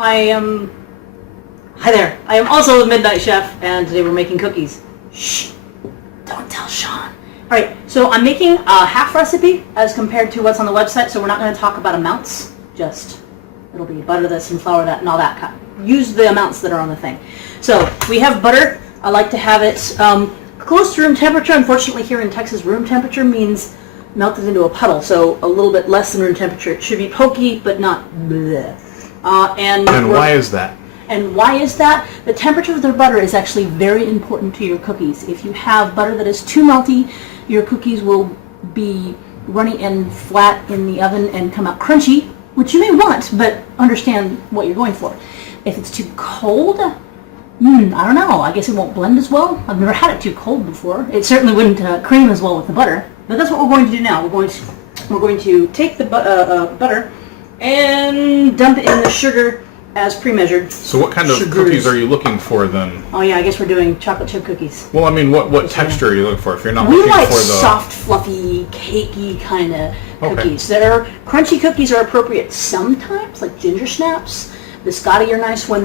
Hi there. I am also the Midnight Chef, and today we're making cookies. Shh! Don't tell Sean. All right, so I'm making a half recipe as compared to what's on the website, so we're not going to talk about amounts. Just, it'll be butter this and flour that and all that. Use the amounts that are on the thing. So we have butter. I like to have it close to room temperature. Unfortunately, here in Texas, room temperature means melted into a puddle, so a little bit less than room temperature. It should be pokey, but not bleh. And why is that? And why is that? The temperature of the butter is actually very important to your cookies. If you have butter that is too melty, your cookies will be runny and flat in the oven and come out crunchy, which you may want, but understand what you're going for. If it's too cold, I don't know. I guess it won't blend as well. I've never had it too cold before. It certainly wouldn't cream as well with the butter. But that's what we're going to do now. We're going to take the butter and dump it in the sugar as pre-measured. So what kind of cookies are you looking for then? Oh yeah, I guess we're doing chocolate chip cookies. Well, I mean, what texture are you looking for? If you're not we looking like for the soft, fluffy, cakey kind of cookies. Crunchy cookies are appropriate sometimes, like ginger snaps. Biscotti are nice when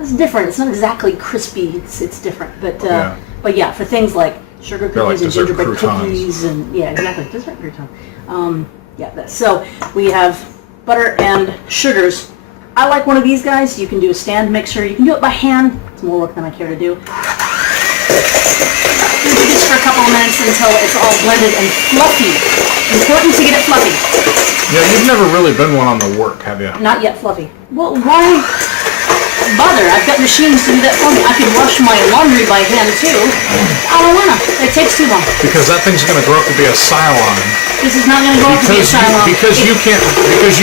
it's different. It's not exactly crispy. It's different, but yeah, for things like sugar cookies like and gingerbread croutons. Cookies and exactly dessert crouton. So we have butter and sugars. I like one of these guys. You can do a stand mixer. You can do it by hand. It's more work than I care to do. Do this for a couple of minutes until it's all blended and fluffy. Important to get it fluffy. Yeah, you've never really been one on the work, have you? Not yet fluffy. Well, why bother? I've got machines to do that for me. I can wash my laundry by hand too. I don't wanna. It takes too long. Because that thing's gonna grow up to be a Cylon. This is not gonna grow up to be a Cylon. Because you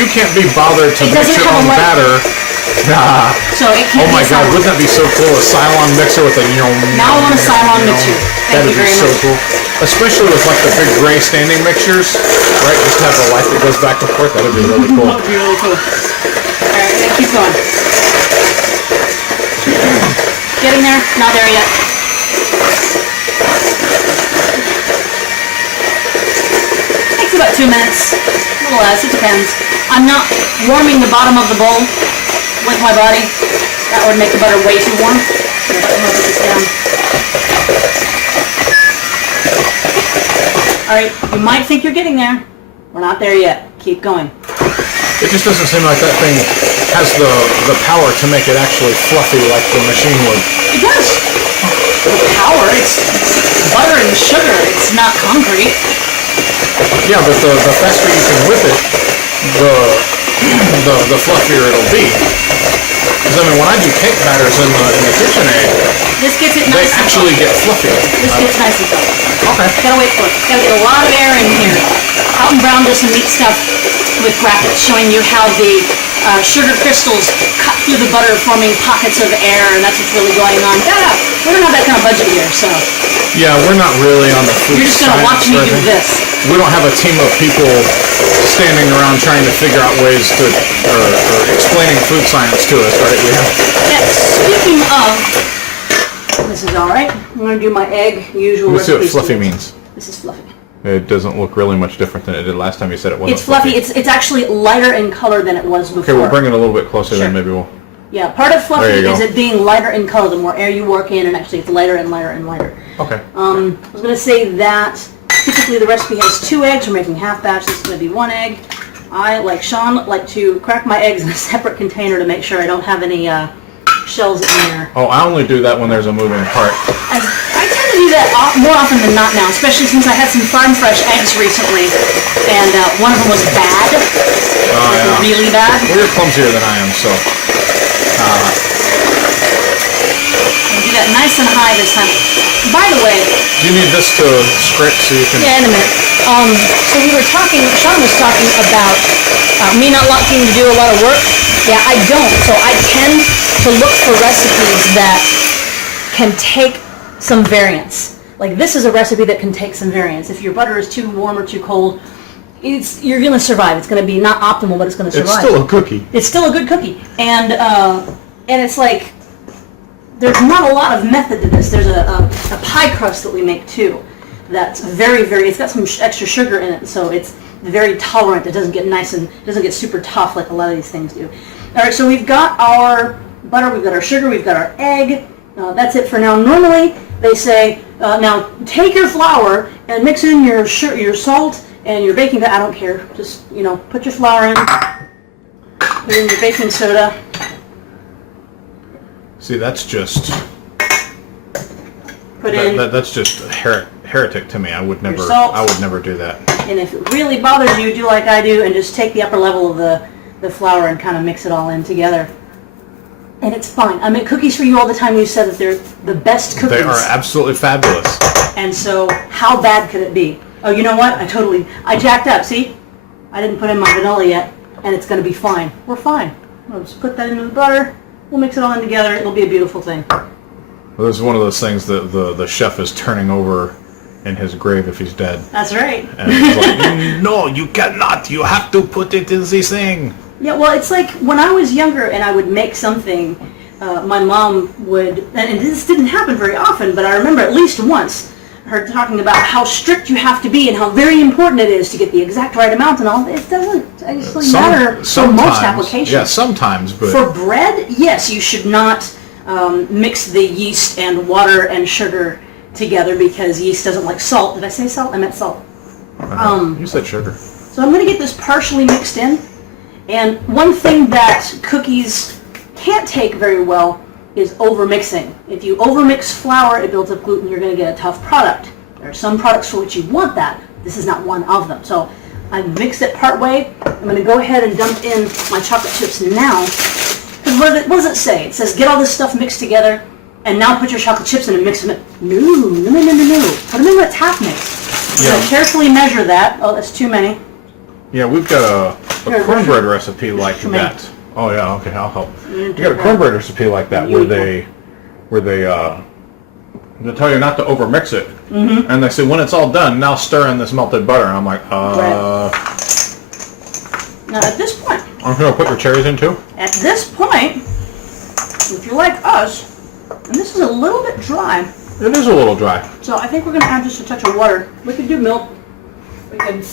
can't be bothered to mix your own batter. Nah. So it can't Oh my God, wouldn't that be so cool? A Cylon mixer with a Now I want a Cylon mixer. That'd be so cool. Especially with like the big gray standing mixers, right? Just have a light that goes back and forth. That'd be really cool. That'd be really cool. All right, keep going. Getting there? Not there yet. Takes about 2 minutes. A little less, it depends. I'm not warming the bottom of the bowl with my body. That would make the butter way too warm. So I'm going to put this down. Alright, you might think you're getting there. We're not there yet. Keep going. It just doesn't seem like that thing has the power to make it actually fluffy like the machine would. It does. The power, it's butter and sugar. It's not concrete. Yeah, but the faster you can whip it, the fluffier it'll be. Because I mean, when I do cake batters in the KitchenAid, this gets it nice. They actually get fluffy. This gets nice and fluffy. Okay. Gotta wait for it. Gotta get a lot of air in here. Alton Brown does some neat stuff with graphics showing you how the sugar crystals cut through the butter, forming pockets of air, and that's what's really going on. We don't have that kind of budget here, so. Yeah, we're not really on the food You're just gonna watch me do this. We don't have a team of people standing around trying to figure out ways to, or explaining food science to us, right? Yeah, speaking of, this is all right. I'm gonna do my egg usual. Let's see what fluffy means. This is fluffy. It doesn't look really much different than it did last time you said it wasn't. It's fluffy. It's actually lighter in color than it was before. Okay, we'll bring it a little bit closer, then maybe we'll. Yeah, part of fluffy is it being lighter in color. The more air you work in, and actually it's lighter and lighter and lighter. Okay. I was gonna say that typically the recipe has 2 eggs. We're making half batch. This is gonna be 1 egg. I, like Sean, like to crack my eggs in a separate container to make sure I don't have any shells in there. Oh, I only do that when there's a moving part. I tend to do that more often than not now, especially since I had some farm fresh eggs recently, and one of them was bad, really bad. Well, you're clumsier than I am, so. I'll do that nice and high this time. By the way, do you need this to scrape so you can? Yeah, in a minute. So we were talking. Sean was talking about me not liking to do a lot of work. Yeah, I don't. So I tend to look for recipes that can take some variance. Like this is a recipe that can take some variance. If your butter is too warm or too cold, you're going to survive. It's going to be not optimal, but it's going to survive. It's still a cookie. It's still a good cookie, and it's like there's not a lot of method to this. There's a pie crust that we make too. That's very, very. It's got some extra sugar in it, so it's very tolerant. It doesn't get nice and it doesn't get super tough like a lot of these things do. All right, so we've got our butter, we've got our sugar, we've got our egg. That's it for now. Normally, they say, now take your flour and mix in your salt and your baking powder. I don't care. Just, put your flour in, put in your baking soda. See, that's just... Put in... That's just heretic to me. I would never do that. And if it really bothers you, do like I do and just take the upper level of the flour and kind of mix it all in together. And it's fine. I make cookies for you all the time. You said that they're the best cookies. They are absolutely fabulous. And so, how bad could it be? Oh, you know what? I jacked up. See? I didn't put in my vanilla yet, and it's going to be fine. We're fine. We'll just put that into the butter. We'll mix it all in together. It'll be a beautiful thing. Well, this is one of those things that the chef is turning over in his grave if he's dead. That's right. And he's like, no, you cannot. You have to put it in this thing. Yeah, well, it's like when I was younger and I would make something, my mom would, and this didn't happen very often, but I remember at least once her talking about how strict you have to be and how very important it is to get the exact right amount and all. It doesn't actually matter for most applications. Yeah, sometimes, but... For bread, yes, you should not mix the yeast and water and sugar together because yeast doesn't like salt. Did I say salt? I meant salt. You said sugar. So I'm going to get this partially mixed in. And one thing that cookies can't take very well is overmixing. If you overmix flour, it builds up gluten, you're going to get a tough product. There are some products for which you want that. This is not one of them. So I mixed it part way. I'm going to go ahead and dump in my chocolate chips now. Because what does it say? It says get all this stuff mixed together and now put your chocolate chips in and mix them in. No. Put them in where it's half mixed. Yeah. So carefully measure that. Oh, that's too many. Yeah, we've got a cornbread recipe like that. Oh yeah, okay, I'll help. We got a cornbread recipe like that where they tell you not to overmix it, and they say when it's all done, now stir in this melted butter. And I'm like, Now at this point, I'm gonna put your cherries in too. At this point, if you're like us, and this is a little bit dry. It is a little dry. So I think we're gonna add just a touch of water. We could do milk. We could.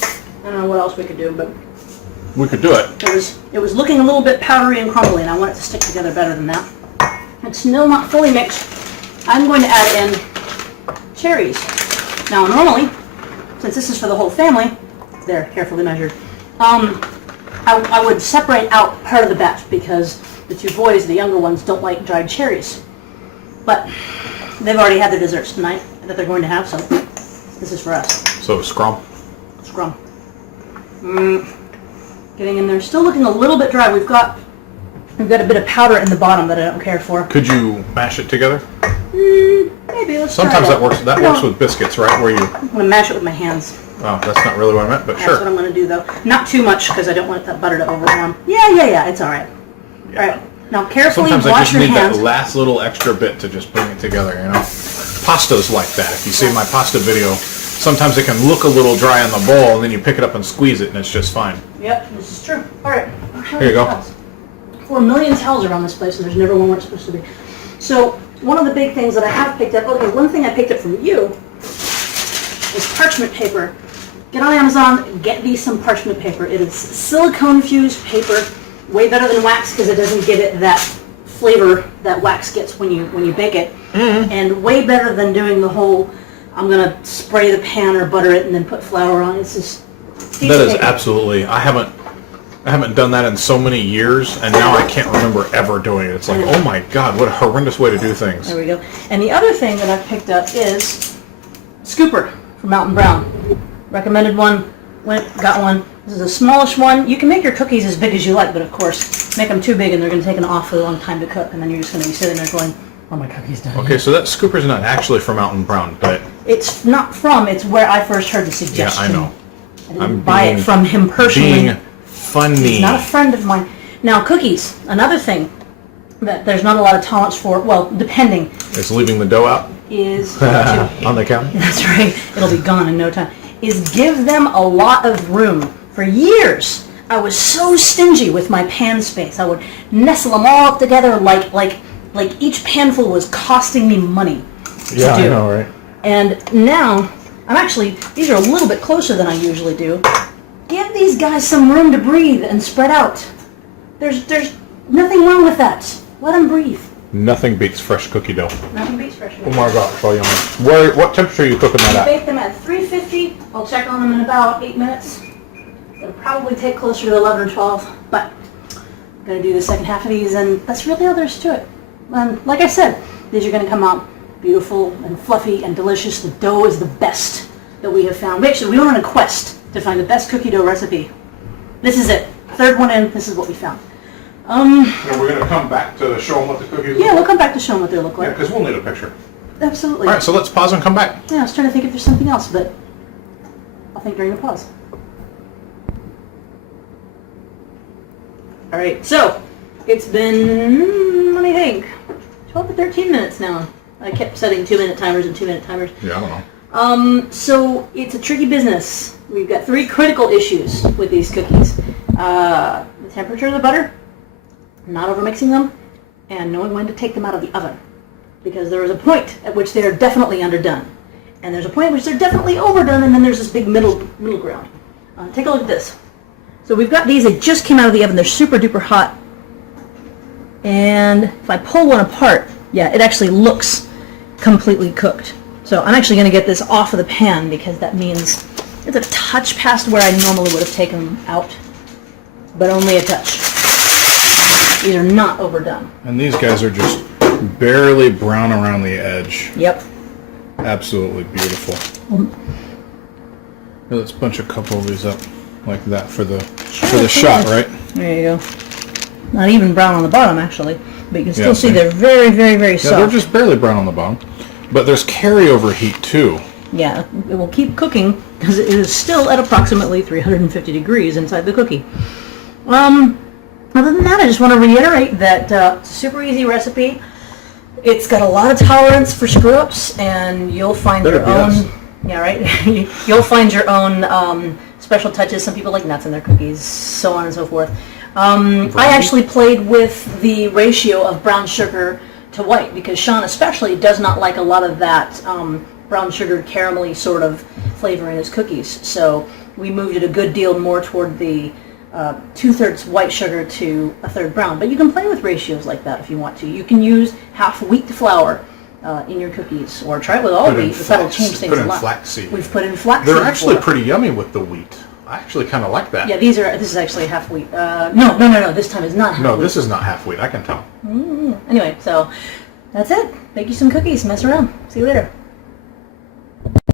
I don't know what else we could do, but we could do it. It was looking a little bit powdery and crumbly, and I want it to stick together better than that. It's still not fully mixed. I'm going to add in cherries. Now, normally, since this is for the whole family, they're carefully measured. I would separate out part of the batch because the two boys, the younger ones, don't like dried cherries. But they've already had their desserts tonight that they're going to have, so this is for us. So scrum. Scrum. Getting in there. Still looking a little bit dry. We've got a bit of powder in the bottom that I don't care for. Could you mash it together? Maybe. Let's Sometimes try that works. That works with biscuits, right? Where you... I'm going to mash it with my hands. Oh, that's not really what I meant, but That's sure. what I'm going to do, though. Not too much because I don't want that butter to overwhelm. Yeah. It's all right. Yeah. All right. Now, carefully Sometimes I wash just your need hands. that last little extra bit to just bring it together, you know? Pasta's like that. If you see my pasta video, sometimes it can look a little dry in the bowl, and then you pick it up and squeeze it, and it's just fine. Yep, this is true. All right. Here you go. For a million towels around this place, and there's never one where it's supposed to be. So, one of the big things that I have picked up, okay, one thing I picked up from you is parchment paper. Get on Amazon, get these some parchment paper. It is silicone-fused paper, way better than wax because it doesn't give it that flavor that wax gets when you bake it, and way better than doing the whole, I'm going to spray the pan or butter it and then put flour on. It's just... That is absolutely... I haven't done that in so many years, and now I can't remember ever doing it. It's like, oh my God, what a horrendous way to do things. There we go. And the other thing that I've picked up is Scooper from Mountain Brown. Recommended one, got one. This is a smallish one. You can make your cookies as big as you like, but of course, make them too big and they're going to take an awfully long time to cook, and then you're just going to be sitting there going, oh, my cookie's done. Okay, so that scooper's not actually from Mountain Brown, but... It's not from, it's where I first heard the suggestion. Yeah, I know. I didn't buy it from him personally. Being funny. He's not a friend of mine. Now, cookies, another thing that there's not a lot of tolerance for, well, depending. Is leaving the dough out? Is... on the counter? That's right. It'll be gone in no time. Is give them a lot of room. For years, I was so stingy with my pan space. I would nestle them all up together like each panful was costing me money to do. I know, right? And now, these are a little bit closer than I usually do. Give these guys some room to breathe and spread out. There's Nothing wrong with that. Let them breathe. Nothing beats fresh cookie dough. Nothing beats fresh. Oh my gosh, so yummy. What temperature are you cooking that at? Bake them at 350. I'll check on them in about 8 minutes. It'll probably take closer to 11 or 12, but I'm going to do the second half of these, and that's really all there is to it. And like I said, these are going to come out beautiful and fluffy and delicious. The dough is the best that we have found. We went on a quest to find the best cookie dough recipe. This is it. Third one in, this is what we found. And we're going to come back to show them what the cookies look like? We'll come back to show them what they look like. Yeah, because we'll need a picture. Absolutely. All right, so let's pause and come back. Yeah, I was trying to think if there's something else, but I'll think during the pause. All right, so it's been, let me think, 12 to 13 minutes now. I kept setting 2-minute timers and 2-minute timers. Yeah, I don't know. So it's a tricky business. We've got 3 critical issues with these cookies. The temperature of the butter, not overmixing them, and knowing when to take them out of the oven. Because there is a point at which they are definitely underdone. And there's a point at which they're definitely overdone, and then there's this big middle ground. Take a look at this. So we've got these, they just came out of the oven, they're super duper hot. And if I pull one apart, yeah, it actually looks completely cooked. So I'm actually going to get this off of the pan because that means it's a touch past where I normally would have taken them out, but only a touch. These are not overdone. And these guys are just barely brown around the edge. Yep. Absolutely beautiful. Here, let's bunch a couple of these up like that for the shot, right? There you go. Not even brown on the bottom, actually, but you can still see see. they're very, very, very soft. Yeah, they're just barely brown on the bottom. But there's carryover heat too. Yeah, it will keep cooking because it is still at approximately 350 degrees inside the cookie. Other than that, I just want to reiterate that it's a super easy recipe. It's got a lot of tolerance for screw-ups, and you'll find your own. Yeah, right. You'll find your own special touches. Some people like nuts in their cookies, so on and so forth. I actually played with the ratio of brown sugar to white because Sean especially does not like a lot of that brown sugar caramelly sort of flavor in his cookies. So we moved it a good deal more toward the 2/3 white sugar to 1/3 brown. But you can play with ratios like that if you want to. You can use half wheat flour in your cookies, or try it with all wheat. That'll change things a lot. Flaxseed. We've put in flaxseed. They're actually pretty yummy with the wheat. I actually kind of like that. Yeah, this is actually half wheat. No. This time is not half wheat. No, this is not half wheat. I can tell. Anyway, so that's it. Bake you some cookies. Mess around. See you later.